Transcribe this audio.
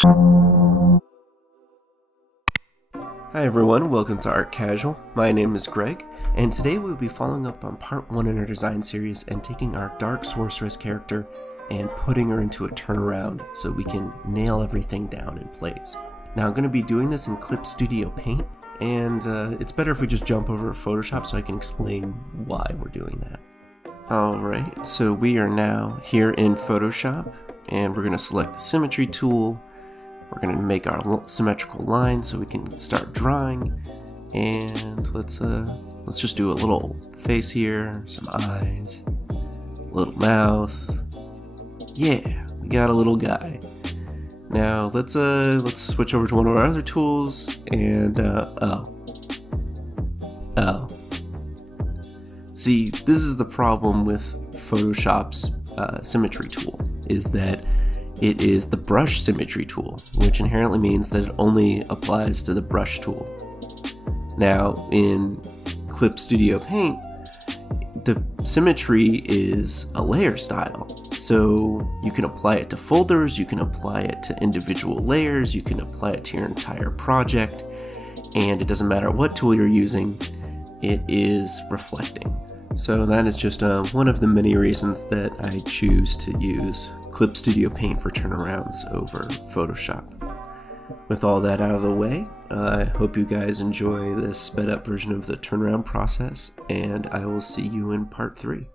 Hi everyone, welcome to Art Casual. My name is Greg, and today we'll be following up on part 1 in our design series and taking our Dark Sorceress character and putting her into a turnaround so we can nail everything down in place. Now I'm going to be doing this in Clip Studio Paint, and it's better if we just jump over to Photoshop so I can explain why we're doing that. Alright, so we are now here in Photoshop, and we're going to select the Symmetry tool. We're going to make our symmetrical line so we can start drawing, and let's just do a little face here, some eyes, a little mouth. Yeah, we got a little guy. Now let's switch over to one of our other tools, and see, this is the problem with Photoshop's symmetry tool, is that it is the brush symmetry tool, which inherently means that it only applies to the brush tool. Now, in Clip Studio Paint, the symmetry is a layer style. So you can apply it to folders, you can apply it to individual layers, you can apply it to your entire project, and it doesn't matter what tool you're using, it is reflecting. So that is just one of the many reasons that I choose to use Clip Studio Paint for turnarounds over Photoshop. With all that out of the way, I hope you guys enjoy this sped up version of the turnaround process, and I will see you in part 3.